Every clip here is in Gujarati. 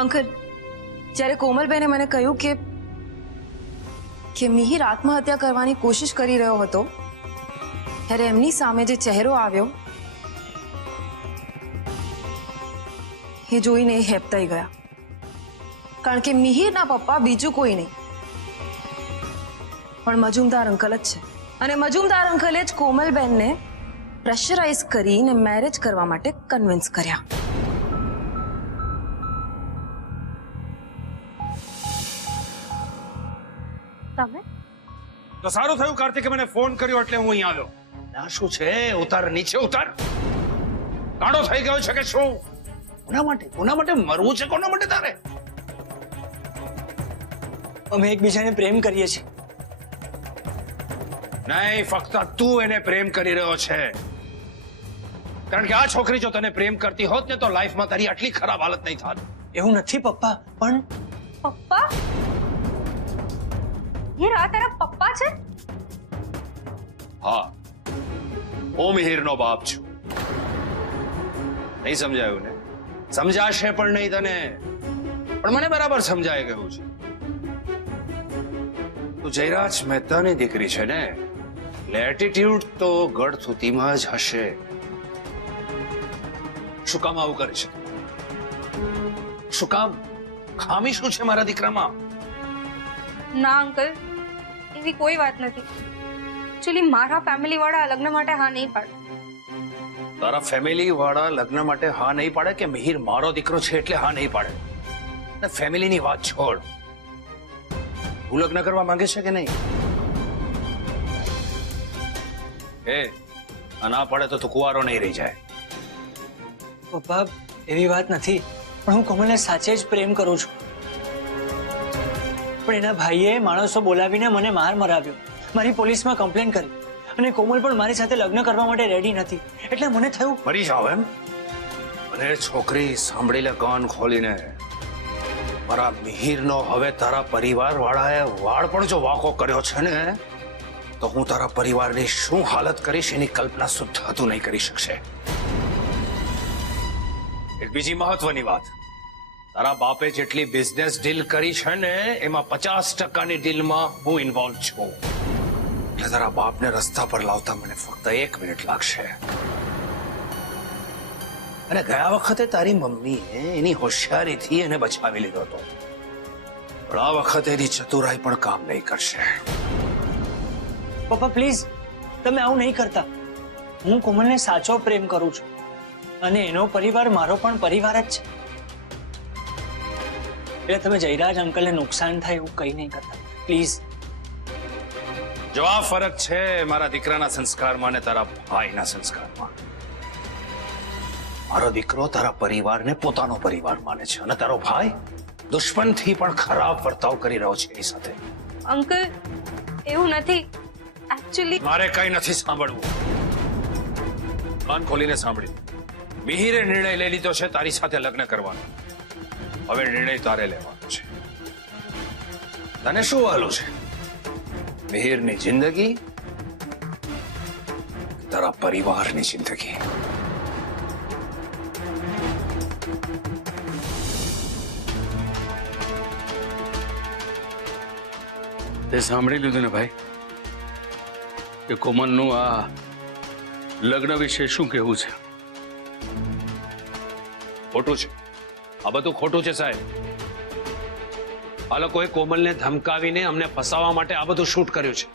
અંકલ, જ્યારે કોમલબેને મને કહ્યું કે મિહિર આત્મહત્યા કરવાની કોશિશ કરી રહ્યો હતો, ત્યારે એમની સામે જે ચહેરો આવ્યો એ જોઈને એ હેબતાઈ ગયા. કારણ કે મિહિરના પપ્પા બીજું કોઈ નહીં પણ મજુમદાર અંકલ જ છે. અને મજુમદાર અંકલે જ કોમલબેનને પ્રેશરાઇઝ કરીને મેરેજ કરવા માટે કન્વિન્સ કર્યા. તમે તો સારું થયું કાર્તિકે મને ફોન કર્યો એટલે હું અહીં આવ્યો. ના શું છે, ઉતાર નીચે ઉતાર. ગાંડો થઈ ગયો છે કે શું? કોના માટે મરવું છે? કોના માટે તારે? અમે એકબીજાને પ્રેમ કરીએ છીએ. નહીં, ફક્ત તું એને પ્રેમ કરી રહ્યો છે. કારણ કે આ છોકરી જો તને પ્રેમ કરતી હોત ને તો લાઈફમાં તારી આટલી ખરાબ હાલત નહીં થાત. એવું નથી પપ્પા, પણ પપ્પા? ये रात तेरा पप्पा છે? હા, હું મિહિરનો બાપ છું. નહીં સમજાયું ને? સમજાશે પણ નહીં તને, પણ મને બરાબર સમજાઈ ગયું છે. તું જયરાજ મહેતાની દીકરી છે ને, એટીટ્યુડ તો ગળથુતીમાં જ હશે. શું કામ આવું કરે છે? શું કામ? ખામી શું છે મારા દીકરામાં? ના અંકલ, એવી કોઈ વાત નથી. એકચ્યુઅલી મારા ફેમિલી વાળા લગ્ન માટે હા નહીં પાડે. તારા ફેમિલી વાળા લગ્ન માટે હા નહીં પાડે કે મિહિર મારો દીકરો છે એટલે હા નહીં પાડે? ને ફેમિલીની વાત છોડ. તું લગ્ન કરવા માંગે છે કે નહીં? ના પડે તો તું કુંવારો નહીં રહી જાય. પપ્પા એવી વાત નથી, પણ હું કોમલને સાચે જ પ્રેમ કરું છું. પણ એના ભાઈએ માણસો બોલાવીને મને માર મરાવ્યો, મારી પોલીસમાં કમ્પ્લેન કરી, અને કોમલ પણ મારી સાથે લગ્ન કરવા માટે રેડી નથી. એટલે મને થયું મરી જાવ એમ. અને છોકરી સાંભળી લે કાન ખોલીને, મારા મિહિરનો હવે તારા પરિવાર વાળાએ વાળ પણ જો વાંકો કર્યો છે ને, તો હું તારા પરિવારની શું હાલત કરીશ એની કલ્પના સુદ્ધા તું નહીં કરી શકશે. એક બીજી મહત્વની વાત, તારા બાપે જેટલી બિઝનેસ ડીલ કરી છે ને, એમાં 50%ની ડીલમાં હું ઇન્વોલ્વ છું. એટલે તારા બાપને રસ્તા પર લાવતા મને ફક્ત 1 મિનિટ લાગશે. અને ગયા વખતે તારી મમ્મીએ એની હોશિયારીથી એને બચાવી લીધો હતો, પણ આ વખતે એની ચતુરાઈ પણ કામ નહીં કરશે. પપ્પા પ્લીઝ, તમે આવું નહીં કરતા. હું કોમલને સાચો પ્રેમ કરું છું, અને એનો પરિવાર મારો પણ પરિવાર જ છે. એટલે તમે જયરાજ અંકલને નુકસાન થાય એવું કંઈ નહીં કરતા, પ્લીઝ. જો આ ફરક છે મારા દીકરાના સંસ્કારમાં અને તારા ભાઈના સંસ્કારમાં. મારો દીકરો તારા પરિવારને પોતાનો પરિવાર માને છે, અને તારો ભાઈ દુશ્મનથી પણ ખરાબ વર્તાવ કરી રહ્યો છે એની સાથે. અંકલ એવું નથી. એકચ્યુઅલી મારે કઈ નથી સાંભળવું. કાન ખોલીને સાંભળી. મિહિરે નિર્ણય લઈ લીધો છે તારી સાથે લગ્ન કરવાનો. હવે નિર્ણય તારે લેવાનો છે. તને શું વાલું છે, મિહિરની જિંદગી, તારા પરિવારની જિંદગી? તે સાંભળી લીધું ને ભાઈ કે કોમલનું આ લગ્ન વિશે શું કહેવું છે? ખોટું છે. આ બધું ખોટું છે સાહેબ. આ લોકોએ કોમલને ધમકાવીને અમને ફસાવવા માટે આ બધું શૂટ કર્યું છે.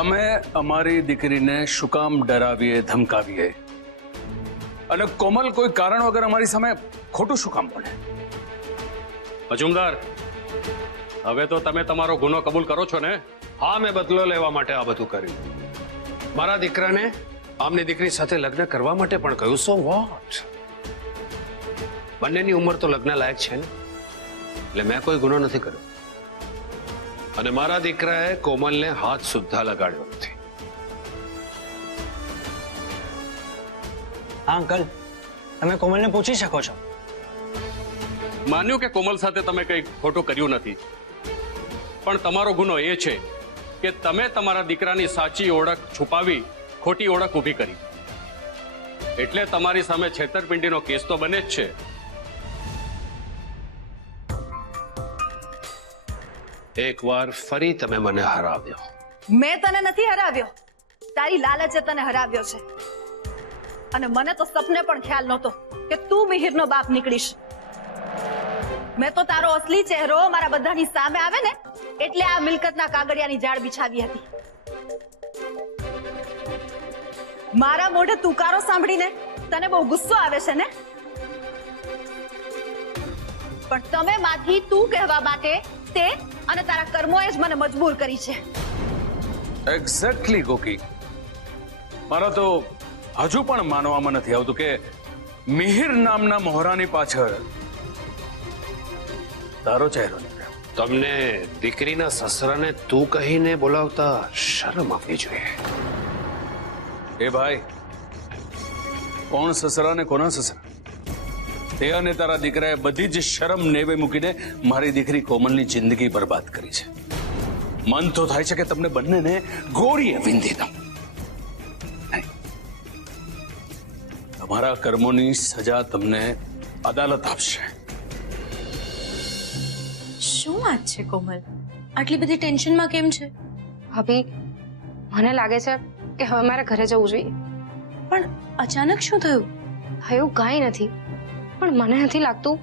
અમે અમારી દીકરીને શું કામ ડરાવીએ, ધમકાવીએ? અને કોમલ કોઈ કારણ વગર અમારી સામે ખોટું શું કામ બોલે? મજુમદાર, હવે તો તમે તમારો ગુનો કબૂલ કરો છો ને? હા, મેં બદલો લેવા માટે આ બધું કર્યું. મારા દીકરાને આમની દીકરી સાથે લગ્ન કરવા માટે પણ કહ્યું. So what? બંનેની ઉંમર તો લગ્ન લાયક છે ને, એટલે મેં કોઈ ગુનો નથી કર્યો. અને મારા દીકરાએ કોમલને હાથ સુદ્ધા લગાડ્યો નથી. હા અંકલ, તમે કોમલને પૂછી શકો છો. માન્યું કે કોમલ સાથે તમે કંઈ ખોટું કર્યું નથી, પણ તમારો ગુનો એ છે કે તમે તમારા દીકરાની સાચી ઓળખ છુપાવી ખોટી ઓળખ ઊભી કરી. એટલે તમારી સામે છેતરપિંડીનો કેસ તો બને જ છે. એકવાર ફરી તમે મને હરાવ્યો. મેં તને નથી હરાવ્યો, તારી લાલચે તને હરાવ્યો છે. અને મને તો સપને પણ ખ્યાલ નહોતો કે તું મિહિરનો બાપ નીકળીશ. મેં તો તારો અસલી ચહેરો મારા બધાની સામે આવે ને એટલે આ મિલકતના કાગળિયાની જાળ બિછાવી હતી. મારા મોઢે તુકારો સાંભળીને તને બહુ ગુસ્સો આવે છે ને? પણ તમે માંથી તું કહેવા માટે તે અને તારા કર્મોએ જ મને મજબૂર કરી છે. એક્ઝેક્ટલી ગોકી, મારા તો હજુ પણ માનવામાં નથી આવતું કે મિહિર નામના મોહરાની પાછળ તારો ચહેરો નીકળ્યો. તમને દીકરીના સસરાને તું કહીને બોલાવતા શરમ આપવી જોઈએ. એ ભાઈ, કોણ સસરા ને કોના સસરા? તે અને તારા દીકરાએ બધી જ શરમ નેવે મૂકીને મારી દીકરી કોમલની જિંદગી બરબાદ કરી છે. મન તો થાય છે કે તમને બંનેને ગોળીએ વીંધી દઉં. નહીં, તમારા કર્મોની સજા તમને અદાલત આપશે. શું વાત છે કોમલ? આટલી બધી ટેન્શનમાં કેમ છે? ભાભી, મને લાગે છે કે હવે મારે ઘરે જવું જોઈએ. પણ અચાનક શું થયું? થયું કાંઈ નથી, પણ મને નથી લાગતું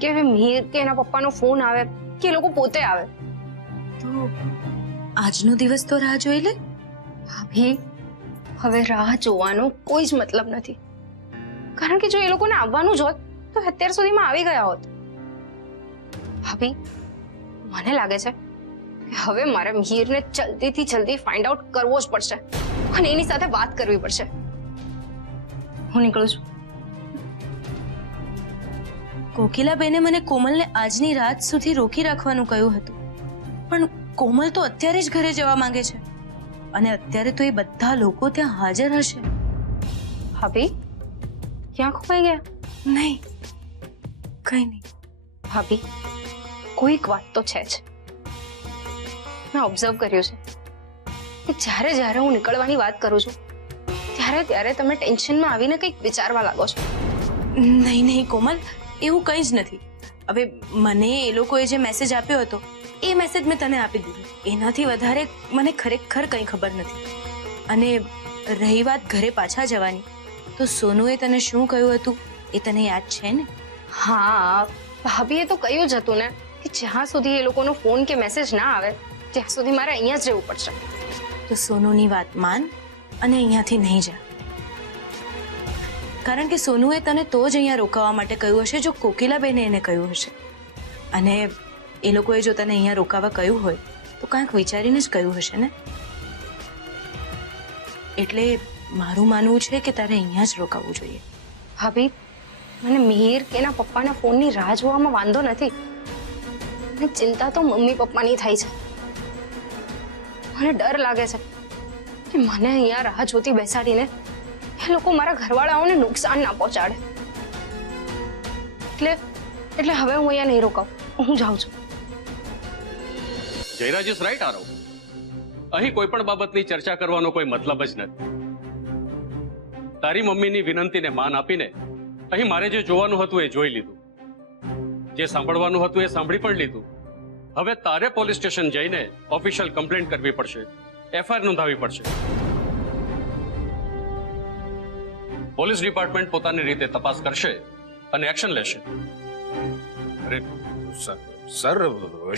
કે હવે મિહિર કે એના પપ્પાનો ફોન આવે કે એ લોકો પોતે આવે. તો આજનો દિવસ તો રાહ જોઈ લે. ભાભી, હવે રાહ જોવાનો કોઈ જ મતલબ નથી, કારણ કે જો એ લોકોને આવવાનું જ હોત તો અત્યાર સુધીમાં આવી ગયા હોત. ભાભી, મને લાગે છે કે હવે મારે મિહિરને જલ્દીથી જલ્દી ફાઇન્ડ આઉટ કરવો જ પડશે અને એની સાથે વાત કરવી પડશે. હું નીકળું છું. કોકિલાબેને મને કોમલને આજની રાત સુધી રોકી રાખવાનું કહ્યું હતું, પણ કોમલ તો અત્યારે જ ઘરે જવા માંગે છે અને અત્યારે તો એ બધા લોકો ત્યાં હાજર હશે. ભાભી, ક્યાં ખોવાઈ ગયા? નહીં, કઈ નહીં. ભાભી, કોઈક વાત તો છે જ. મેં ઓબ્ઝર્વ કર્યું છે કે જ્યારે જ્યારે હું નીકળવાની વાત કરું છું ત્યારે ત્યારે તમે ટેન્શનમાં આવીને કંઈક વિચારવા લાગો છો. નહીં નહીં કોમલ, એવું કંઈ જ નથી. હવે મને એ લોકોએ જે મેસેજ આપ્યો હતો એ મેસેજ મેં તને આપી દીધો. એનાથી વધારે મને ખરેખર કંઈ ખબર નથી. અને રહી વાત ઘરે પાછા જવાની, તો સોનુએ તને શું કહ્યું હતું એ તને યાદ છે ને? હા, ભાભીએ તો કહ્યું જ હતું ને કે જ્યાં સુધી એ લોકોનો ફોન કે મેસેજ ના આવે ત્યાં સુધી મારે અહીંયા જ રહેવું પડશે. તો સોનુની વાત માન અને અહીંયાથી નહીં જા, કારણ કે સોનુએ તને તો જ અહીંયા રોકાવા માટે કહ્યું હશે જો કોકિલાબેને એને કહ્યું હશે. અને એ લોકોએ જો તને અહીંયા રોકાવા કહ્યું હોય તો કાંઈક વિચારીને જ કહ્યું હશે ને. એટલે મારું માનવું છે કે તારે અહીંયા જ રોકાવું જોઈએ. ભાભી, મને મિહિર કે એના પપ્પાના ફોનની રાહ જોવામાં વાંધો નથી, મને ચિંતા તો મમ્મી પપ્પાની થાય છે. મને ડર લાગે છે કે મને અહીંયા રાહ જોતી બેસાડીને એ લોકો મારા ઘરવાળાઓને નુકસાન ના પહોંચાડે. એટલે હવે હું અહીંયા નહીં રોકાઉં, હું જાઉં છું. Jayraj is right Aarav. અહીં કોઈ પણ બાબતની ચર્ચા કરવાનો કોઈ મતલબ જ નથી. તારી મમ્મીની વિનંતીને માન આપીને અહીં મારે જે જોવાનું હતું એ જોઈ લીધું, જે સાંભળવાનું હતું એ સાંભળી પણ લીધું. હવે તારે પોલીસ સ્ટેશન જઈને ઓફિશિયલ કમ્પ્લેન્ટ કરવી પડશે, એફઆઈઆર નોંધાવવી પડશે. પોલીસ ડિપાર્ટમેન્ટ પોતાની રીતે તપાસ કરશે અને એક્શન લેશે. અરે સર,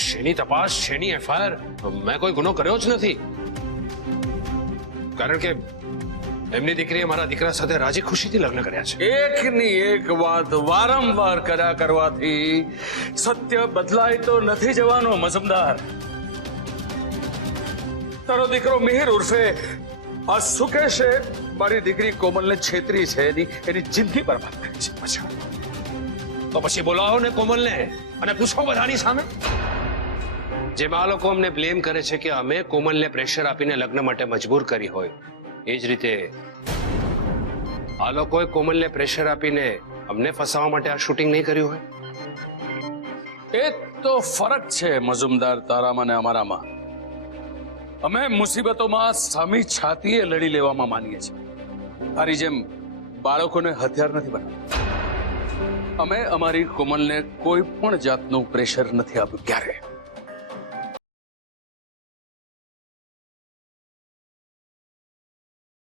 શેની તપાસ, શેની એફઆઈઆર? મેં કોઈ ગુનો કર્યો જ નથી. કારણ કે એમની દીકરીએ મારા દીકરા સાથે રાજી ખુશીથી લગ્ન કર્યા છે. એકની એક વાત વારંવાર કર્યા કરવાથી સત્ય બદલાય તો નથી જવાનો મજમદાર. તારો દીકરો મિહિર ઉર્ફે આ સુકેશે મારી દીકરી કોમલને છેતરી છે, એની જિંદગી બરબાદ કરી છે. તો પછી બોલાવો ને કોમલને અને પૂછો બધાની સામે. જેમ આ લોકો અમને બ્લેમ કરે છે કે અમે કોમલને પ્રેશર આપીને લગ્ન માટે મજબૂર કરી હોય, એ જ રીતે આ લોકોએ કોમલને પ્રેશર આપીને અમને ફસાવવા માટે આ શૂટિંગ નહીં કર્યું હોય. એ તો ફરક છે મજુમદાર તારામાં ને અમારામાં. અમે મુસીબતોમાં સામી છાતીએ લડી લેવામાં માનીએ છીએ. તારી જેમ બાળકોને હથિયાર નથી બનાવતા. અમે અમારી કોમલને કોઈ પણ જાતનું પ્રેશર નથી આપ્યું ક્યારે.